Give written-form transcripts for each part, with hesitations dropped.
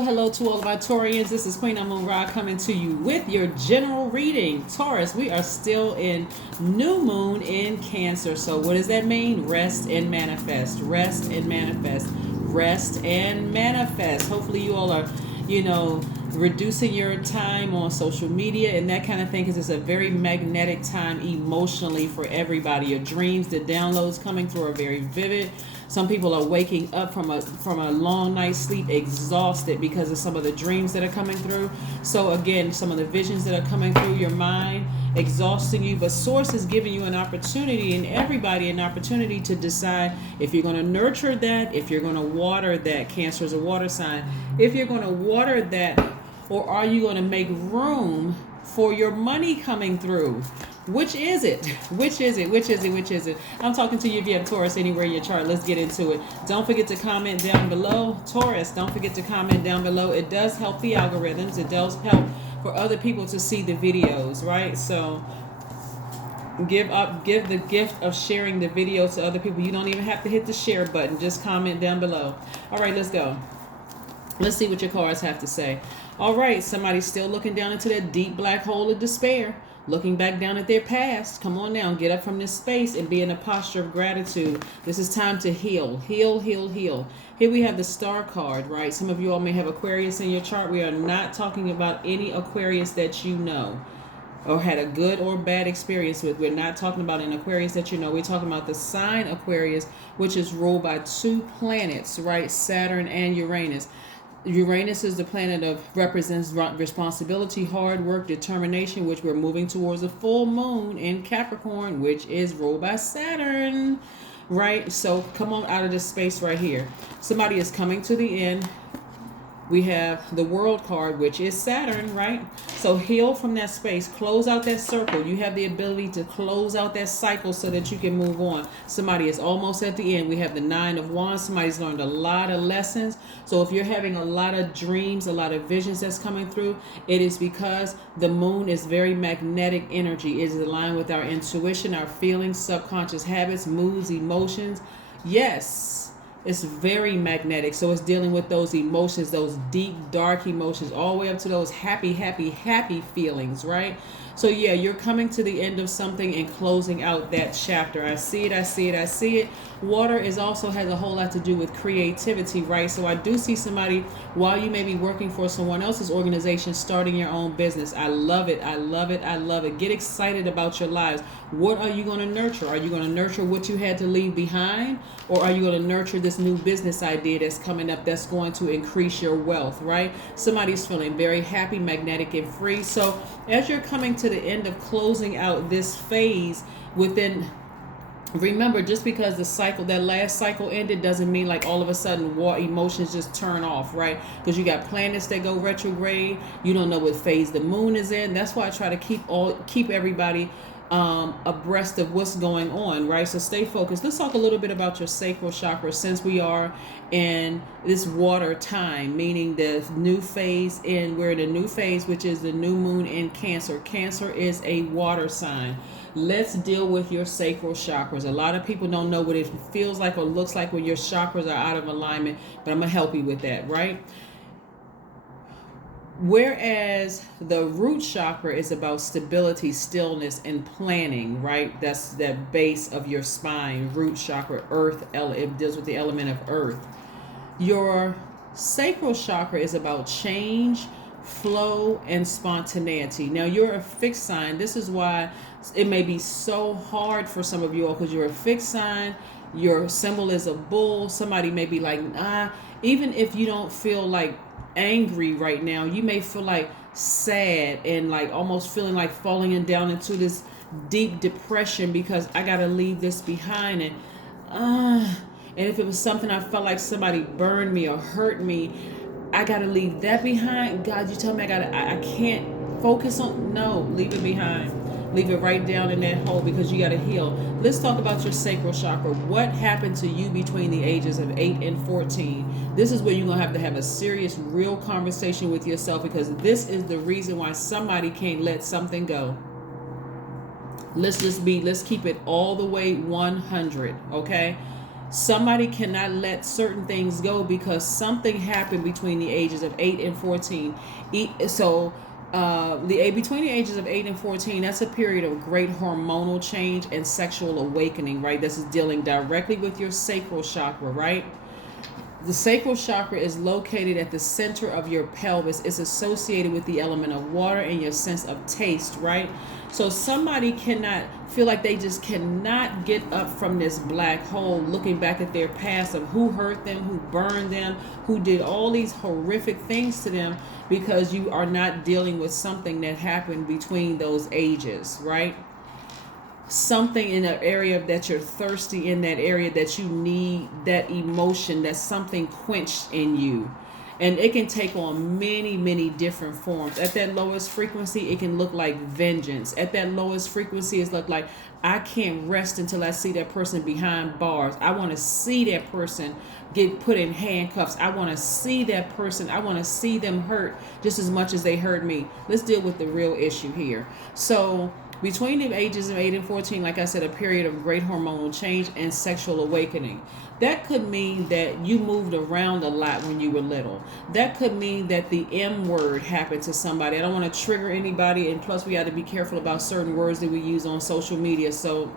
hello to all of our Taurians. This is Queen Amun Ra coming to you with your general reading. Taurus, we are still in new moon in Cancer. So what does that mean? Rest and manifest. Rest and manifest. Rest and manifest. Hopefully you all are, reducing your time on social media and that kind of thing, because it's a very magnetic time emotionally for everybody. Your dreams, the downloads coming through are very vivid. Some people are waking up from a long night's sleep exhausted because of some of the dreams that are coming through. So again, some of the visions that are coming through your mind exhausting you, but Source is giving you an opportunity, and everybody an opportunity, to decide if you're going to nurture that, if you're going to water that. Cancer is a water sign. If you're going to water that, or are you going to make room for your money coming through? Which is it? Which is it? Which is it? Which is it? I'm talking to you if you have Taurus anywhere in your chart. Let's get into it. Don't forget to comment down below. Taurus, don't forget to comment down below. It does help the algorithms. It does help for other people to see the videos, right? So give the gift of sharing the video to other people. You don't even have to hit the share button. Just comment down below. All right, let's go. Let's see what your cards have to say. All right, somebody's still looking down into that deep black hole of despair, looking back down at their past. Come on now, get up from this space and be in a posture of gratitude. This is time to heal, heal, heal, heal. Here we have the Star card, right? Some of you all may have Aquarius in your chart. We are not talking about any Aquarius that you know or had a good or bad experience with. We're not talking about an Aquarius that you know. We're talking about the sign Aquarius, which is ruled by two planets, right? Saturn and Uranus. Uranus is the planet of represents responsibility, hard work, determination, which we're moving towards a full moon in Capricorn, which is ruled by Saturn, right? So come on out of this space right here. Somebody is coming to the end. We have the World card, which is Saturn, right? So heal from that space, close out that circle. You have the ability to close out that cycle so that you can move on. Somebody is almost at the end. We have the Nine of Wands. Somebody's learned a lot of lessons. So if you're having a lot of dreams, a lot of visions that's coming through, it is because the moon is very magnetic energy. It is aligned with our intuition, our feelings, subconscious habits, moods, emotions. Yes. It's very magnetic. So it's dealing with those emotions, those deep, dark emotions, all the way up to those happy, happy, happy feelings, right? So yeah, you're coming to the end of something and closing out that chapter. I see it, I see it, I see it. Water is also has a whole lot to do with creativity, right? So I do see somebody, while you may be working for someone else's organization, starting your own business. I love it, I love it, I love it. Get excited about your lives. What are you going to nurture? Are you going to nurture what you had to leave behind? Or are you going to nurture this new business idea that's coming up that's going to increase your wealth, right? Somebody's feeling very happy, magnetic, and free. So as you're coming to the end of closing out this phase within, remember, just because the cycle, that last cycle ended, doesn't mean like all of a sudden emotions just turn off, right? Because you got planets that go retrograde. You don't know what phase the moon is in. That's why I try to keep everybody abreast of what's going on, right? So stay focused. Let's talk a little bit about your sacral chakra, since we are in this water time, meaning the new phase we're in a new phase, which is the new moon in Cancer. Cancer is a water sign. Let's deal with your sacral chakras. A lot of people don't know what it feels like or looks like when your chakras are out of alignment, but I'm gonna help you with that, right? Whereas the root chakra is about stability, stillness, and planning, right? That's that base of your spine. Root chakra, earth, it deals with the element of earth. Your sacral chakra is about change, flow, and spontaneity. Now, you're a fixed sign. This is why it may be so hard for some of you all, because you're a fixed sign. Your symbol is a bull. Somebody may be like, even if you don't feel like angry right now, you may feel like sad and like almost feeling like falling down into this deep depression because I gotta leave this behind. And if it was something I felt like somebody burned me or hurt me, I gotta leave that behind. God, you tell me I can't focus on. No, leave it behind. Leave it right down in that hole, because you got to heal. Let's talk about your sacral chakra. What happened to you between the ages of 8 and 14? This is where you're going to have a serious, real conversation with yourself, because this is the reason why somebody can't let something go. Let's keep it all the way 100, okay? Somebody cannot let certain things go because something happened between the ages of 8 and 14. So between the ages of 8 and 14, that's a period of great hormonal change and sexual awakening, right? This is dealing directly with your sacral chakra, right? The sacral chakra is located at the center of your pelvis. It's associated with the element of water and your sense of taste, right? So somebody cannot feel like they just cannot get up from this black hole, looking back at their past of who hurt them, who burned them, who did all these horrific things to them, because you are not dealing with something that happened between those ages, right? Something in an area that you're thirsty, in that area that you need that emotion, that's something quenched in you. And it can take on many, many different forms. At that lowest frequency, it can look like vengeance. At that lowest frequency, it's look like, I can't rest until I see that person behind bars. I want to see that person get put in handcuffs. I want to see that person. I want to see them hurt just as much as they hurt me. Let's deal with the real issue here. So between the ages of 8 and 14, like I said, a period of great hormonal change and sexual awakening. That could mean that you moved around a lot when you were little. That could mean that the M word happened to somebody. I don't want to trigger anybody, and plus we got to be careful about certain words that we use on social media. So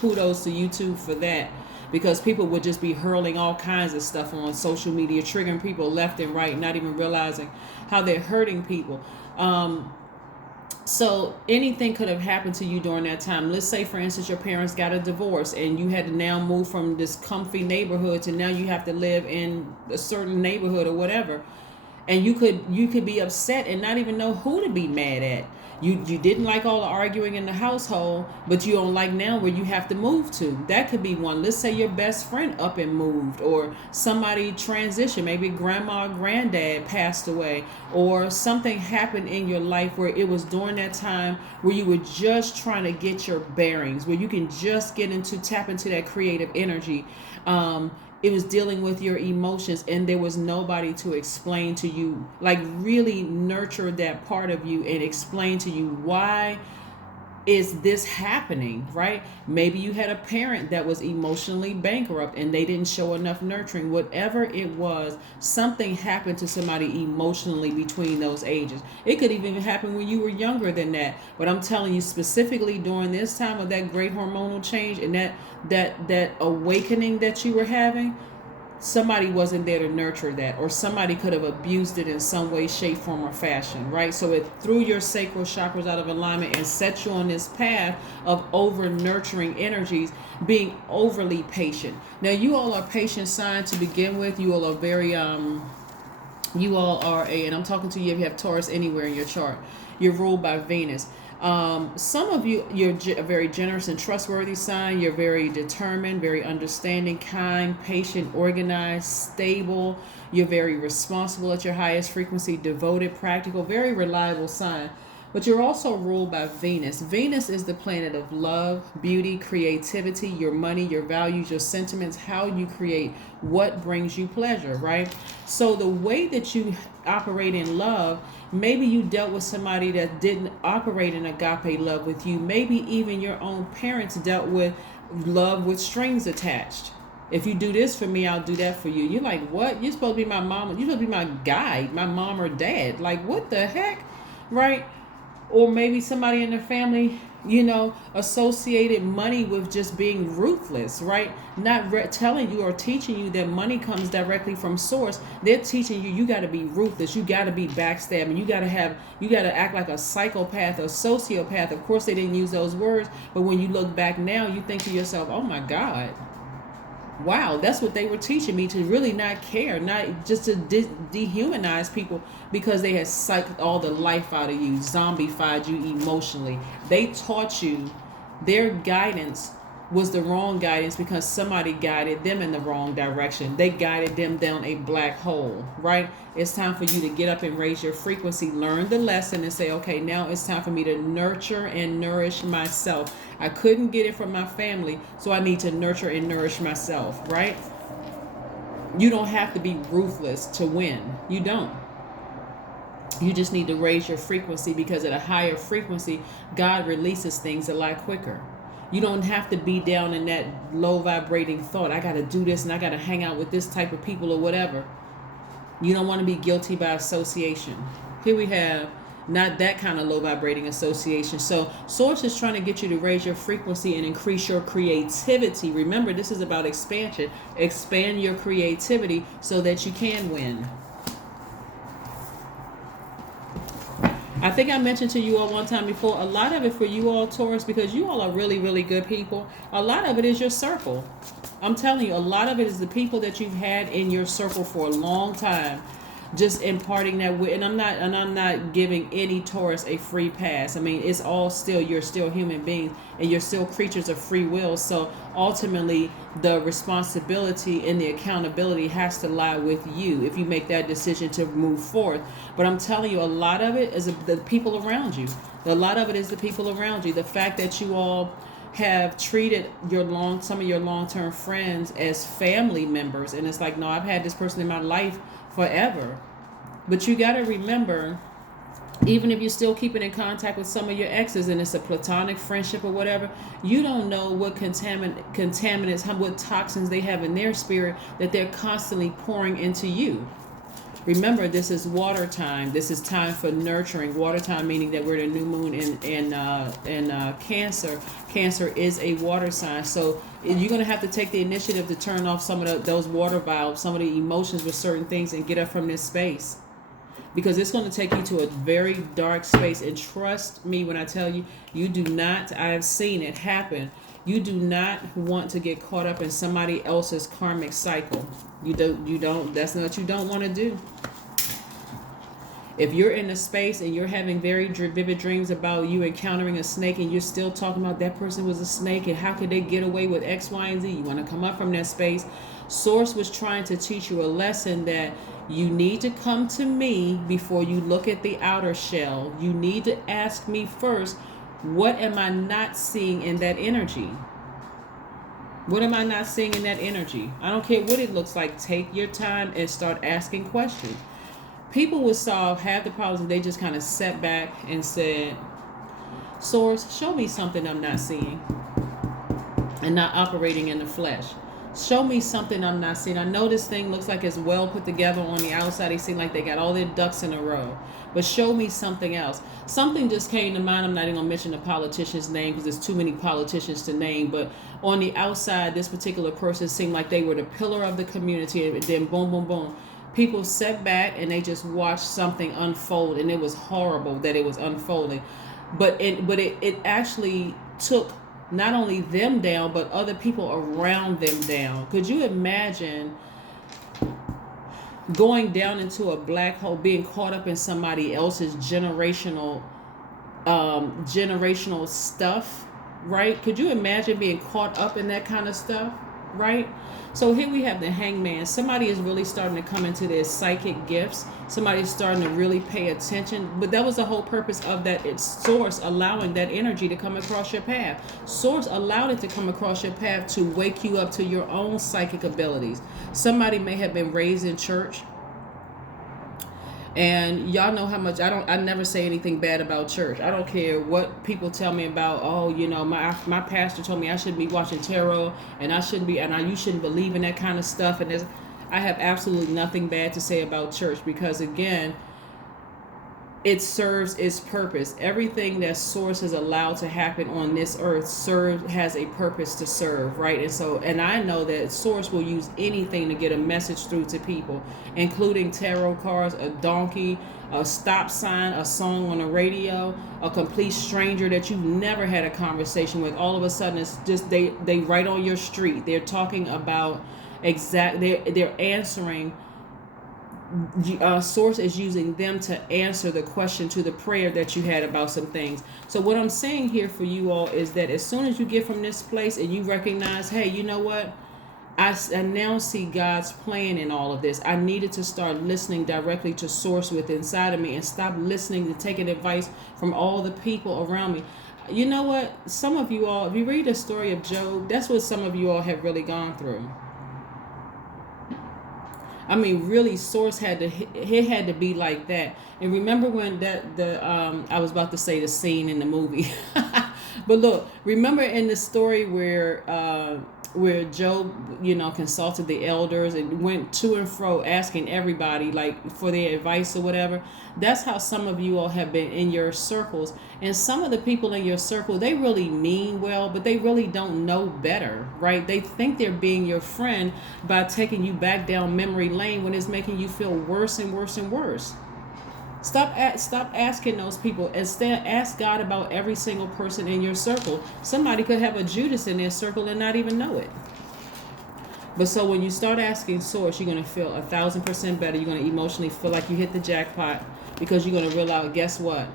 kudos to YouTube for that, because people would just be hurling all kinds of stuff on social media, triggering people left and right, not even realizing how they're hurting people. So anything could have happened to you during that time. Let's say, for instance, your parents got a divorce and you had to now move from this comfy neighborhood to now you have to live in a certain neighborhood or whatever. And you could be upset and not even know who to be mad at. You didn't like all the arguing in the household, but you don't like now where you have to move to. That could be one. Let's say your best friend up and moved, or somebody transitioned. Maybe grandma or granddad passed away, or something happened in your life where it was during that time where you were just trying to get your bearings, where you can just tap into that creative energy. It was dealing with your emotions, and there was nobody to explain to you, like really nurture that part of you and explain to you, why is this happening, right? Maybe you had a parent that was emotionally bankrupt and they didn't show enough nurturing. Whatever it was, something happened to somebody emotionally between those ages. It could even happen when you were younger than that. But I'm telling you, specifically during this time of that great hormonal change and that awakening that you were having, somebody wasn't there to nurture that, or somebody could have abused it in some way, shape, form, or fashion, right? So it threw your sacral chakras out of alignment and set you on this path of over nurturing energies, being overly patient. Now, you all are patient sign to begin with. You all are very and I'm talking to you if you have Taurus anywhere in your chart. You're ruled by Venus. Some of you're a very generous and trustworthy sign. You're very determined, very understanding, kind, patient, organized, stable. You're very responsible at your highest frequency, devoted, practical, very reliable sign. But you're also ruled by Venus. Venus is the planet of love, beauty, creativity, your money, your values, your sentiments, how you create, what brings you pleasure, right? So the way that you operate in love, maybe you dealt with somebody that didn't operate in agape love with you. Maybe even your own parents dealt with love with strings attached. If you do this for me, I'll do that for you. You're like, what? You're supposed to be my mom. You're supposed to be my guide, my mom or dad. Like, what the heck, right? Or maybe somebody in the family, associated money with just being ruthless, right? Not telling you or teaching you that money comes directly from source. They're teaching you got to be ruthless. You got to be backstabbing. You got to act like a psychopath or sociopath. Of course, they didn't use those words, but when you look back now, you think to yourself, oh my God, wow, that's what they were teaching me, to really not care, not just to dehumanize people because they had psyched all the life out of you, zombified you emotionally. They taught you, their guidance was the wrong guidance because somebody guided them in the wrong direction. They guided them down a black hole, right? It's time for you to get up and raise your frequency, learn the lesson and say, okay, now it's time for me to nurture and nourish myself. I couldn't get it from my family, so I need to nurture and nourish myself, right? You don't have to be ruthless to win. You don't. You just need to raise your frequency, because at a higher frequency, God releases things a lot quicker. You don't have to be down in that low vibrating thought. I got to do this and I got to hang out with this type of people or whatever. You don't want to be guilty by association. Here we have not that kind of low vibrating association. So Source is trying to get you to raise your frequency and increase your creativity. Remember, this is about expansion. Expand your creativity so that you can win. I think I mentioned to you all one time before, a lot of it for you all, Taurus, because you all are really, really good people. A lot of it is your circle. I'm telling you, a lot of it is the people that you've had in your circle for a long time, just imparting that with. And I'm not giving any Taurus a free pass. I mean, it's all still, you're still human beings and you're still creatures of free will. So ultimately, the responsibility and the accountability has to lie with you if you make that decision to move forth. But I'm telling you, a lot of it is the people around you. A lot of it is the people around you. The fact that you all have treated some of your long-term friends as family members, and it's like, no, I've had this person in my life forever. But you got to remember, even if you're still keeping in contact with some of your exes and it's a platonic friendship or whatever, you don't know what contaminants, what toxins they have in their spirit that they're constantly pouring into you. Remember, this is water time. This is time for nurturing. Water time meaning that we're in a new moon in Cancer. Cancer is a water sign. So you're going to have to take the initiative to turn off some of those water valves, some of the emotions with certain things, and get up from this space. Because it's going to take you to a very dark space. And trust me when I tell you, you do not, I have seen it happen. You do not want to get caught up in somebody else's karmic cycle. You don't, that's what you don't want to do. If you're in a space and you're having very vivid dreams about you encountering a snake and you're still talking about that person was a snake and how could they get away with X, Y, and Z, you want to come up from that space. Source was trying to teach you a lesson that you need to come to me before you look at the outer shell. You need to ask me first, what am I not seeing in that energy? What am I not seeing in that energy? I don't care what it looks like. Take your time and start asking questions. People would have the problems if they just kind of sat back and said, Source, show me something I'm not seeing and not operating in the flesh. Show me something I'm not seeing. I know this thing looks like it's well put together on the outside. They seem like they got all their ducks in a row. But show me something else. Something just came to mind. I'm not even going to mention the politician's name because there's too many politicians to name. But on the outside, this particular person seemed like they were the pillar of the community. And then boom, boom, boom. People sat back and they just watched something unfold. And it was horrible that it was unfolding. But it actually took not only them down, but other people around them down. Could you imagine going down into a black hole, being caught up in somebody else's generational stuff, right? Could you imagine being caught up in that kind of stuff, right? So here we have the Hangman. Somebody is really starting to come into their psychic gifts. Somebody's starting to really pay attention. But that was the whole purpose of that. It's Source allowing that energy to come across your path. Source allowed it to come across your path to wake you up to your own psychic abilities. Somebody may have been raised in church. And y'all know how much I never say anything bad about church. I don't care what people tell me about, oh, you know, my pastor told me I shouldn't be watching tarot and you shouldn't believe in that kind of stuff. And I have absolutely nothing bad to say about church because, again, it serves its purpose. Everything that Source has allowed to happen on this earth has a purpose to serve, right? And I know that Source will use anything to get a message through to people, including tarot cards, a donkey, a stop sign, a song on the radio, a complete stranger that you've never had a conversation with. All of a sudden, it's just they right on your street. They're talking about they're answering. Source is using them to answer the question to the prayer that you had about some things. So what I'm saying here for you all is that as soon as you get from this place and you recognize, hey, you know what? I now see God's plan in all of this. I needed to start listening directly to Source within inside of me and stop listening to taking advice from all the people around me. You know what? Some of you all, if you read the story of Job, that's what some of you all have really gone through. I mean, really, Source had to be like that. And remember when I was about to say the scene in the movie, But look, remember in the story where Job, consulted the elders and went to and fro asking everybody like for their advice or whatever. That's how some of you all have been in your circles. And some of the people in your circle, they really mean well, but they really don't know better, right? They think they're being your friend by taking you back down memory lane when it's making you feel worse and worse and worse. Stop asking those people. Instead, ask God about every single person in your circle. Somebody could have a Judas in their circle and not even know it. But so when you start asking Source, you're going to feel 1,000% better. You're going to emotionally feel like you hit the jackpot, because you're going to realize, guess what?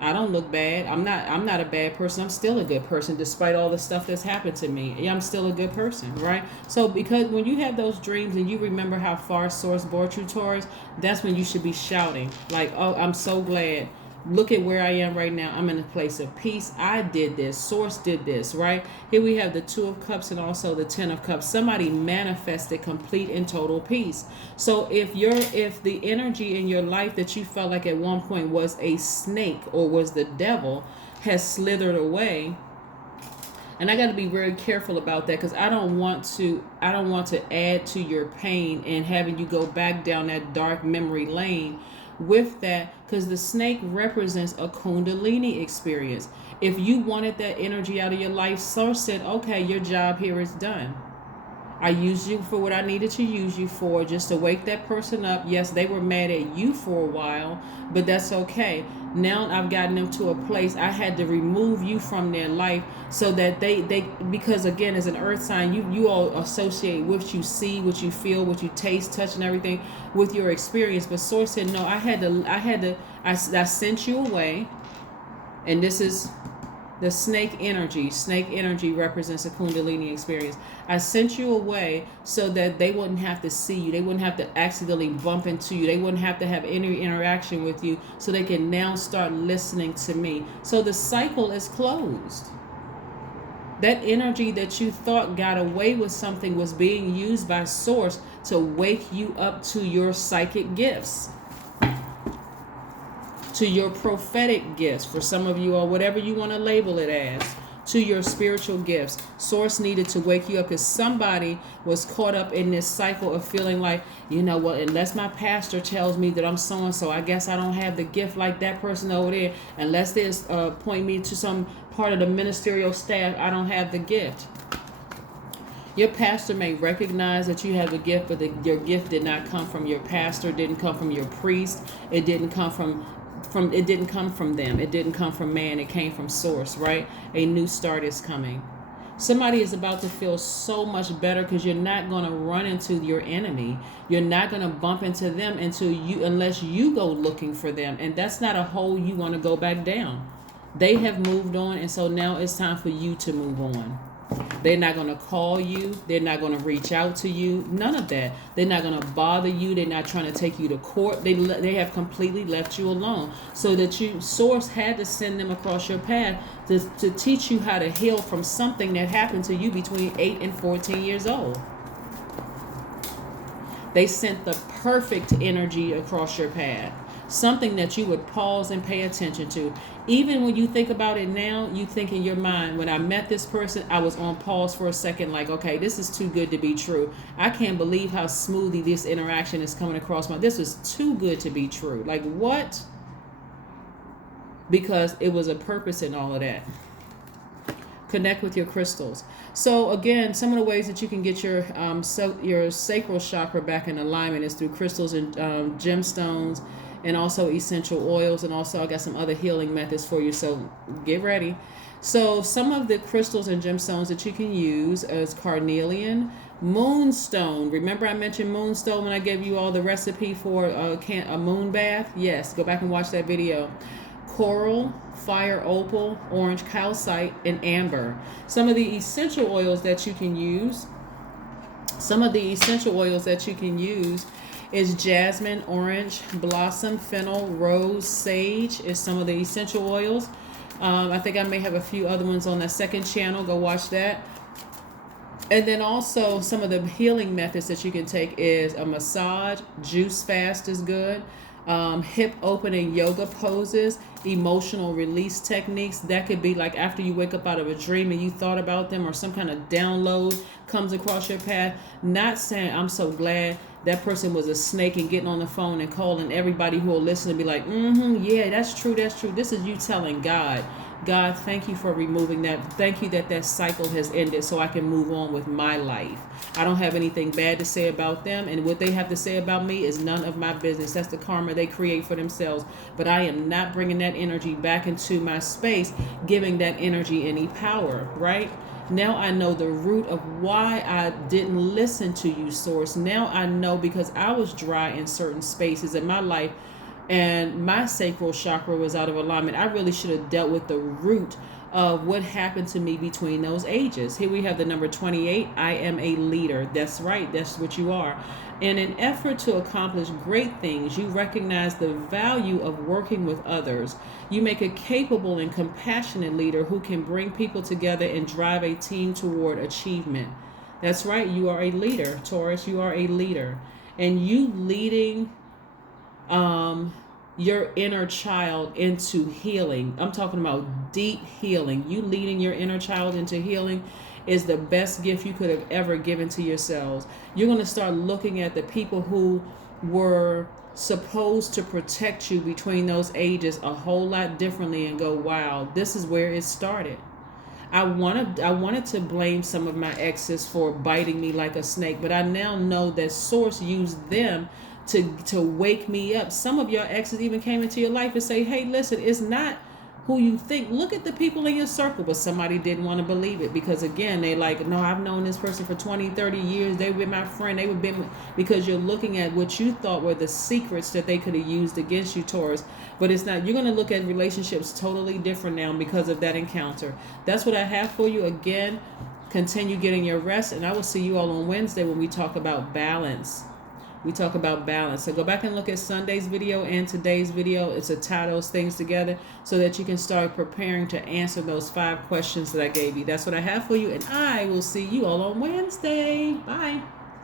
I don't look bad. I'm not a bad person. I'm still a good person despite all the stuff that's happened to me. Yeah, I'm still a good person, right? So because when you have those dreams and you remember how far Source brought you, Taurus, that's when you should be shouting like, oh, I'm so glad. Look at where I am right now. I'm in a place of peace. I did this. Source did this, right? Here we have the 2 of Cups and also the 10 of Cups. Somebody manifested complete and total peace. So if the energy in your life that you felt like at one point was a snake or was the devil has slithered away, and I got to be very careful about that, because I don't want to add to your pain and having you go back down that dark memory lane with that, because the snake represents a Kundalini experience. If you wanted that energy out of your life, Source said, okay, your job here is done. I used you for what I needed to use you for, just to wake that person up. Yes, they were mad at you for a while, but that's okay. Now I've gotten them to a place. I had to remove you from their life so that they because again, as an earth sign, you all associate what you see, what you feel, what you taste, touch, and everything with your experience. But Source said, no, I sent you away, and this is the snake energy. Snake energy represents a Kundalini experience. I sent you away so that they wouldn't have to see you. They wouldn't have to accidentally bump into you. They wouldn't have to have any interaction with you, so they can now start listening to me. So the cycle is closed. That energy that you thought got away with something was being used by Source to wake you up to your psychic gifts, to your prophetic gifts, for some of you, or whatever you want to label it as, to your spiritual gifts. Source needed to wake you up because somebody was caught up in this cycle of feeling like, well, unless my pastor tells me that I'm so-and-so, I guess I don't have the gift like that person over there. Unless they point me to some part of the ministerial staff, I don't have the gift. Your pastor may recognize that you have a gift, but your gift did not come from your pastor, didn't come from your priest, it didn't come from them. It didn't come from man. It came from Source, right? A new start is coming. Somebody is about to feel so much better because you're not going to run into your enemy. You're not going to bump into them unless you go looking for them. And that's not a hole you want to go back down. They have moved on, and so now it's time for you to move on. They're not going to call you. They're not going to reach out to you. None of that. They're not going to bother you. They're not trying to take you to court. They have completely left you alone. So that Source had to send them across your path to teach you how to heal from something that happened to you between 8 and 14 years old. They sent the perfect energy across your path. Something that you would pause and pay attention to. Even when you think about it now, you think in your mind, when I met this person, I was on pause for a second, like, okay, this is too good to be true. I can't believe how smoothly this interaction is coming across this is too good to be true. Like, what? Because it was a purpose in all of that. Connect with your crystals. So again, some of the ways that you can get your sacral chakra back in alignment is through crystals and gemstones, and also essential oils, and also I got some other healing methods for you, so get ready. So some of the crystals and gemstones that you can use is carnelian, moonstone. Remember I mentioned moonstone when I gave you all the recipe for a moon bath? Yes, go back and watch that video. Coral, fire opal, orange calcite, and amber. Some of the essential oils that you can use is jasmine, orange, blossom, fennel, rose, sage is some of the essential oils. I think I may have a few other ones on the second channel. Go watch that. And then also some of the healing methods that you can take is a massage, juice fast is good. hip opening yoga poses, emotional release techniques. That could be like after you wake up out of a dream and you thought about them, or some kind of download comes across your path. Not saying I'm so glad that person was a snake and getting on the phone and calling everybody who will listen and be like, yeah, that's true, that's true. This is you telling God, God, thank you for removing that. Thank you that that cycle has ended so I can move on with my life. I don't have anything bad to say about them, and what they have to say about me is none of my business. That's the karma they create for themselves. But I am not bringing that energy back into my space, giving that energy any power, right? Now I know the root of why I didn't listen to you, Source. Now I know, because I was dry in certain spaces in my life and my sacral chakra was out of alignment. I really should have dealt with the root of what happened to me between those ages. Here we have the number 28. I am a leader. That's right. That's what you are. In an effort to accomplish great things, you recognize the value of working with others. You make a capable and compassionate leader who can bring people together and drive a team toward achievement. That's right. You are a leader, Taurus. You are a leader. And you leading your inner child into healing. I'm talking about deep healing. You leading your inner child into healing is the best gift you could have ever given to yourselves. You're going to start looking at the people who were supposed to protect you between those ages a whole lot differently and go, wow, this is where it started. I wanted to blame some of my exes for biting me like a snake, but I now know that Source used them to wake me up. Some of your exes even came into your life and say, hey, listen, it's not who you think. Look at the people in your circle. But somebody didn't want to believe it, because again, they like, no, I've known this person for 20, 30 years. They've been my friend. They've been, because you're looking at what you thought were the secrets that they could have used against you, Taurus. But it's not. You're going to look at relationships totally different now because of that encounter. That's what I have for you. Again, continue getting your rest, and I will see you all on Wednesday when we talk about balance. We talk about balance. So go back and look at Sunday's video and today's video. It's to tie those things together so that you can start preparing to answer those 5 questions that I gave you. That's what I have for you, and I will see you all on Wednesday. Bye.